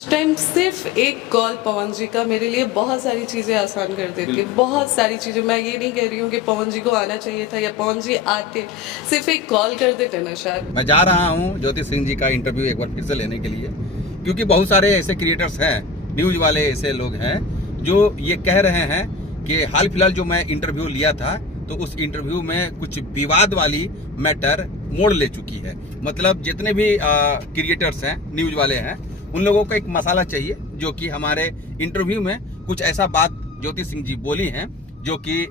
उस टाइम सिर्फ एक कॉल पवन जी का मेरे लिए बहुत सारी चीज़ें आसान कर देती है। बहुत सारी चीज़ें, मैं ये नहीं कह रही हूँ कि पवन जी को आना चाहिए था या पवन जी आते, सिर्फ एक कॉल कर देते ना शायद। मैं जा रहा हूँ ज्योति सिंह जी का इंटरव्यू एक बार फिर से लेने के लिए, क्योंकि बहुत सारे ऐसे क्रिएटर्स हैं, न्यूज वाले ऐसे लोग हैं जो ये कह रहे हैं कि हाल फिलहाल जो मैं इंटरव्यू लिया था तो उस इंटरव्यू में कुछ विवाद वाली मैटर मोड़ ले चुकी है। मतलब जितने भी क्रिएटर्स हैं, न्यूज वाले हैं, उन लोगों को एक मसाला चाहिए जो कि हमारे इंटरव्यू में कुछ ऐसा बात ज्योति सिंह जी बोली हैं जो कि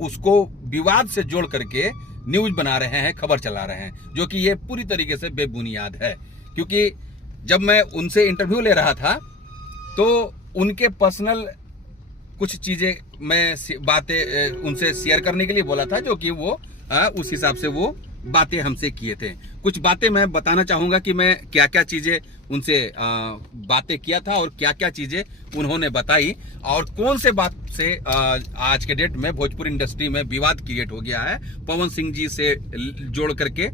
उसको विवाद से जोड़ करके न्यूज बना रहे हैं, खबर चला रहे हैं, जो कि ये पूरी तरीके से बेबुनियाद है। क्योंकि जब मैं उनसे इंटरव्यू ले रहा था तो उनके पर्सनल कुछ चीजें मैं बातें उनसे शेयर करने के लिए बोला था, जो कि वो उस हिसाब से वो बातें हमसे किए थे। कुछ बातें मैं बताना चाहूंगा कि मैं क्या क्या चीजें उनसे बातें किया था और क्या क्या चीजें उन्होंने बताई, और कौन से बात से आज के डेट में भोजपुरी इंडस्ट्री में विवाद क्रिएट हो गया है। पवन सिंह जी से जोड़ करके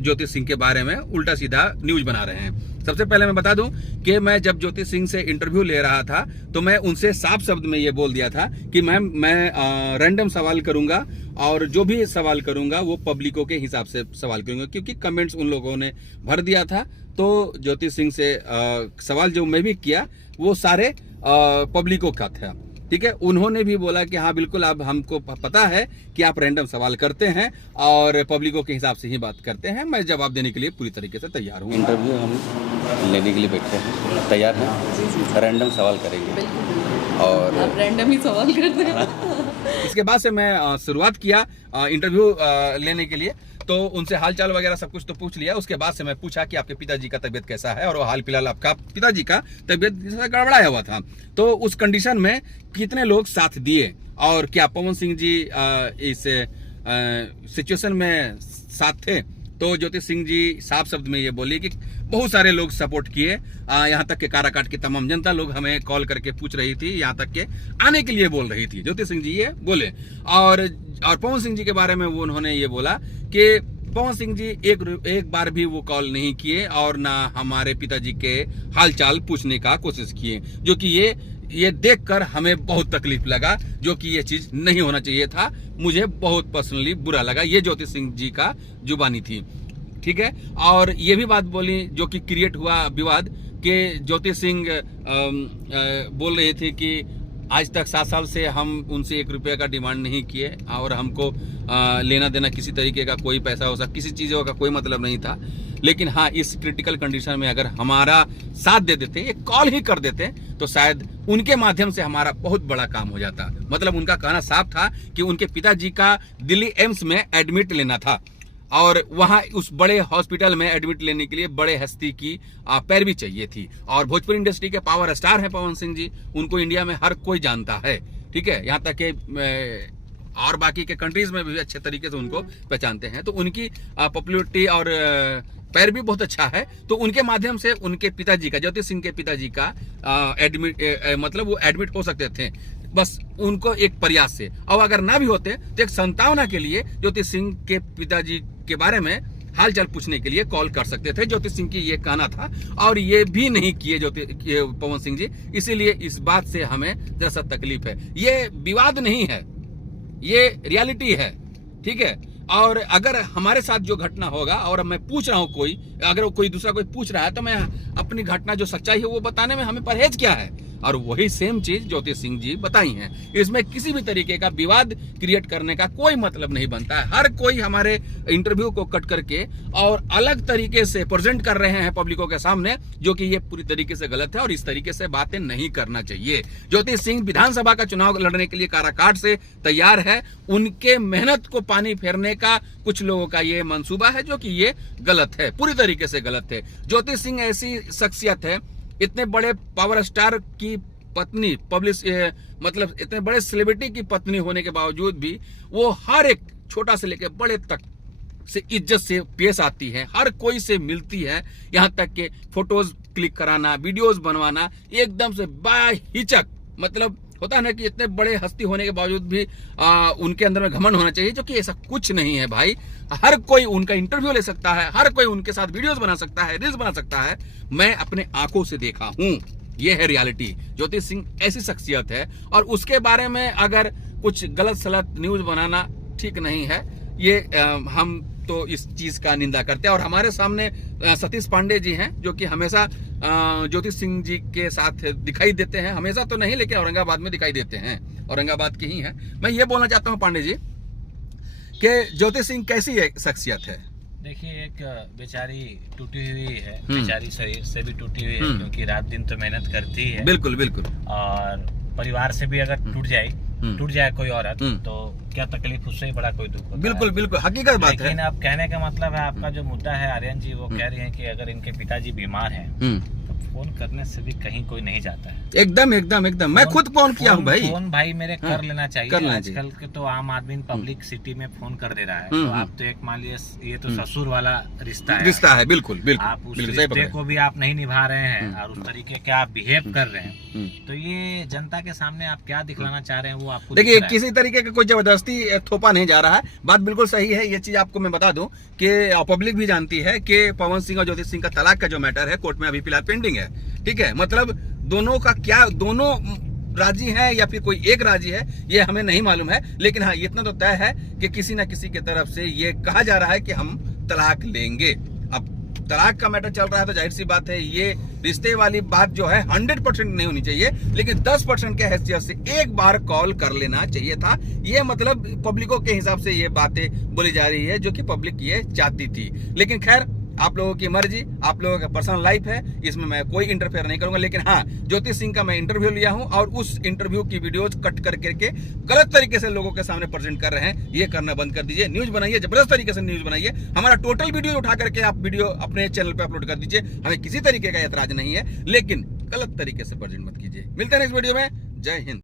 ज्योति सिंह के बारे में उल्टा सीधा न्यूज बना रहे हैं। सबसे पहले मैं बता दूं कि मैं जब ज्योति सिंह से इंटरव्यू ले रहा था तो मैं उनसे साफ शब्द में ये बोल दिया था कि मैम मैं रैंडम सवाल करूंगा और जो भी सवाल करूंगा वो पब्लिकों के हिसाब से सवाल करूंगा, क्योंकि कमेंट्स उन लोगों ने भर दिया था। तो ज्योति सिंह से सवाल जो मैं भी किया वो सारे पब्लिकों का था। ठीक है, उन्होंने भी बोला कि हाँ बिल्कुल, अब हमको पता है कि आप रैंडम सवाल करते हैं और पब्लिकों के हिसाब से ही बात करते हैं। मैं जवाब देने के लिए पूरी तरीके से तैयार हूँ। इंटरव्यू हम लेने के लिए बैठे हैं, तैयार हैं, रैंडम सवाल करेंगे और आप रैंडम ही सवाल करते हैं। इसके बाद से मैं शुरुआत किया इंटरव्यू लेने के लिए। तो उनसे हालचाल वगैरह सब कुछ तो पूछ लिया। उसके बाद से मैं पूछा कि आपके पिताजी का तबीयत कैसा है, और हाल फिलहाल आपका पिताजी का तबीयत गड़बड़ाया हुआ था, तो उस कंडीशन में कितने लोग साथ दिए और क्या पवन सिंह जी इस सिचुएशन में साथ थे। तो ज्योति सिंह जी साफ शब्द में ये बोली कि बहुत सारे लोग सपोर्ट किए, यहाँ तक के काराकाट की तमाम जनता लोग हमें कॉल करके पूछ रही थी, यहाँ तक के आने के लिए बोल रही थी। ज्योति सिंह जी ये बोले। और पवन सिंह जी के बारे में वो उन्होंने ये बोला कि पवन सिंह जी एक बार भी वो कॉल नहीं किए और ना हमारे पिताजी के हालचाल पूछने का कोशिश किए, जो कि ये देखकर हमें बहुत तकलीफ लगा, जो कि ये चीज नहीं होना चाहिए था। मुझे बहुत पर्सनली बुरा लगा। ये ज्योति सिंह जी का जुबानी थी। ठीक है, और ये भी बात बोली जो कि क्रिएट हुआ विवाद कि ज्योति सिंह बोल रही थी कि आज तक 7 साल से हम उनसे 1 रुपये का डिमांड नहीं किए और हमको लेना देना किसी तरीके का कोई पैसा हो किसी चीज़ों का कोई मतलब नहीं था। लेकिन हाँ, इस क्रिटिकल कंडीशन में अगर हमारा साथ दे देते, एक कॉल ही कर देते, तो शायद उनके माध्यम से हमारा बहुत बड़ा काम हो जाता। मतलब उनका कहना साफ था कि उनके पिताजी का दिल्ली एम्स में एडमिट लेना था और वहां उस बड़े हॉस्पिटल में एडमिट लेने के लिए बड़े हस्ती की पैरवी चाहिए थी। और भोजपुरी इंडस्ट्री के पावर स्टार हैं पवन सिंह जी, उनको इंडिया में हर कोई जानता है। ठीक है, यहाँ तक कि और बाकी के कंट्रीज में भी अच्छे तरीके से उनको पहचानते हैं। तो उनकी पॉपुलैरिटी और पैरवी बहुत अच्छा है। तो उनके माध्यम से उनके पिताजी का, ज्योति सिंह के पिताजी का मतलब वो एडमिट हो सकते थे, बस उनको एक प्रयास से। और अगर ना भी होते तो एक संतावना के लिए ज्योति सिंह के पिताजी के बारे में हालचाल पूछने के लिए कॉल कर सकते थे। ज्योति सिंह की ये कहना था और ये भी नहीं किए पवन सिंह जी। इसीलिए इस बात से हमें जरा सा तकलीफ है। ये विवाद नहीं है, ये रियलिटी है। ठीक है, और अगर हमारे साथ जो घटना होगा और मैं पूछ रहा हूं अगर कोई दूसरा कोई पूछ रहा है, तो मैं अपनी घटना जो सच्चाई है वो बताने में हमें परहेज क्या है। और वही सेम चीज ज्योति सिंह जी बताई हैं। इसमें किसी भी तरीके का विवाद क्रिएट करने का कोई मतलब नहीं बनता है। हर कोई हमारे इंटरव्यू को कट करके और अलग तरीके से प्रेजेंट कर रहे हैं पब्लिकों के सामने, जो कि ये पूरी तरीके से गलत है और इस तरीके से बातें नहीं करना चाहिए। ज्योति सिंह विधानसभा का चुनाव लड़ने के लिए काराकाट से तैयार है। उनके मेहनत को पानी फेरने का कुछ लोगों का ये मंसूबा है, जो कि ये गलत है, पूरी तरीके से गलत है। ज्योति सिंह ऐसी शख्सियत है, इतने बड़े पावर स्टार की पत्नी, मतलब इतने बड़े सेलिब्रिटी की पत्नी होने के बावजूद भी वो हर एक छोटा से लेकर बड़े तक से इज्जत से पेश आती है, हर कोई से मिलती है। यहाँ तक के फोटोज क्लिक कराना, वीडियोस बनवाना एकदम से बाहिचक, मतलब होता है ना कि इतने बड़े हस्ती होने के बावजूद भी उनके अंदर में घमंड होना चाहिए, जो कि ऐसा कुछ नहीं है भाई। हर कोई उनका इंटरव्यू ले सकता है, हर कोई उनके साथ वीडियोस बना सकता है, रील्स बना सकता है। मैं अपने आंखों से देखा हूं, ये है रियलिटी। ज्योति सिंह ऐसी शख्सियत है, और उसके बारे में अगर कुछ गलत सलत न्यूज बनाना ठीक नहीं है। ये हम तो इस चीज का निंदा करते हैं। और हमारे सामने सतीश पांडे जी हैं, जो कि हमेशा ज्योति सिंह जी के साथ दिखाई देते हैं, हमेशा तो नहीं लेकिन औरंगाबाद में दिखाई देते हैं, औरंगाबाद के ही हैं। मैं ये बोलना चाहता हूं पांडे जी कि ज्योति सिंह कैसी एक शख्सियत है। देखिए, एक बेचारी टूटी हुई है, बेचारी शरीर से भी टूटी हुई है, क्योंकि रात दिन तो मेहनत करती है। बिल्कुल बिल्कुल। और परिवार से भी अगर टूट जाए कोई औरत, तो क्या तकलीफ, उससे ही बड़ा कोई दुख होता बिल्कुल है। बिल्कुल हकीकत बात है। लेकिन अब कहने का मतलब है, आपका जो मुद्दा है आर्यन जी, वो कह रही हैं कि अगर इनके पिताजी बीमार हैं तो फोन करने से भी कहीं कोई नहीं जाता है। एकदम एकदम एकदम, मैं खुद फोन किया हूँ भाई। फोन भाई मेरे कर लेना चाहिए। करना आजकल के तो आम आदमी पब्लिक सिटी में फोन कर दे रहा है, तो आप तो एक मान लीजिए ये तो ससुर वाला रिश्ता है। बिल्कुल बिल्कुल। आप उस रिश्ते को भी आप नहीं निभा रहे हैं, और उस तरीके के आप बिहेव कर रहे हैं, तो ये जनता के सामने आप क्या दिखलाना चाह रहे हैं वो आपको देखिए, किसी तरीके का कोई जबरदस्ती थोपा नहीं जा रहा है। बात बिल्कुल सही है। ये चीज आपको मैं बता दूं कि पब्लिक भी जानती है कि पवन सिंह और ज्योति सिंह का तलाक का जो मैटर है कोर्ट में अभी फिलहाल पेंडिंग है। ठीक है, मतलब दोनों का क्या, दोनों राजी हैं या फिर कोई एक राजी है, ये हमें नहीं मालूम है। लेकिन हाँ, इतना तो तय है कि किसी न किसी की तरफ से ये कहा जा रहा है कि हम तलाक लेंगे। अब तलाक का मैटर चल रहा है तो जाहिर सी बात है, ये रिश्ते वाली बात जो है 100% नहीं होनी चाहिए, लेकिन 10% के हैसियत से एक बार कॉल कर लेना चाहिए था। ये मतलब पब्लिकों के हिसाब से ये बातें बोली जा रही है, जो कि पब्लिक ये चाहती थी। लेकिन खैर, आप लोगों की मर्जी, आप लोगों का पर्सनल लाइफ है, इसमें मैं कोई इंटरफेयर नहीं करूंगा। लेकिन हाँ, ज्योति सिंह का मैं इंटरव्यू लिया हूं, और उस इंटरव्यू की वीडियोज कट करके गलत तरीके से लोगों के सामने प्रेजेंट कर रहे हैं। ये करना बंद कर दीजिए। न्यूज बनाइए, जबरदस्त तरीके से न्यूज बनाइए। हमारा टोटल वीडियो उठा करके आप वीडियो अपने चैनल पे अपलोड कर दीजिए, हमें किसी तरीके का ऐतराज नहीं है, लेकिन गलत तरीके से प्रेजेंट मत कीजिए। मिलते हैं नेक्स्ट वीडियो में। जय हिंद।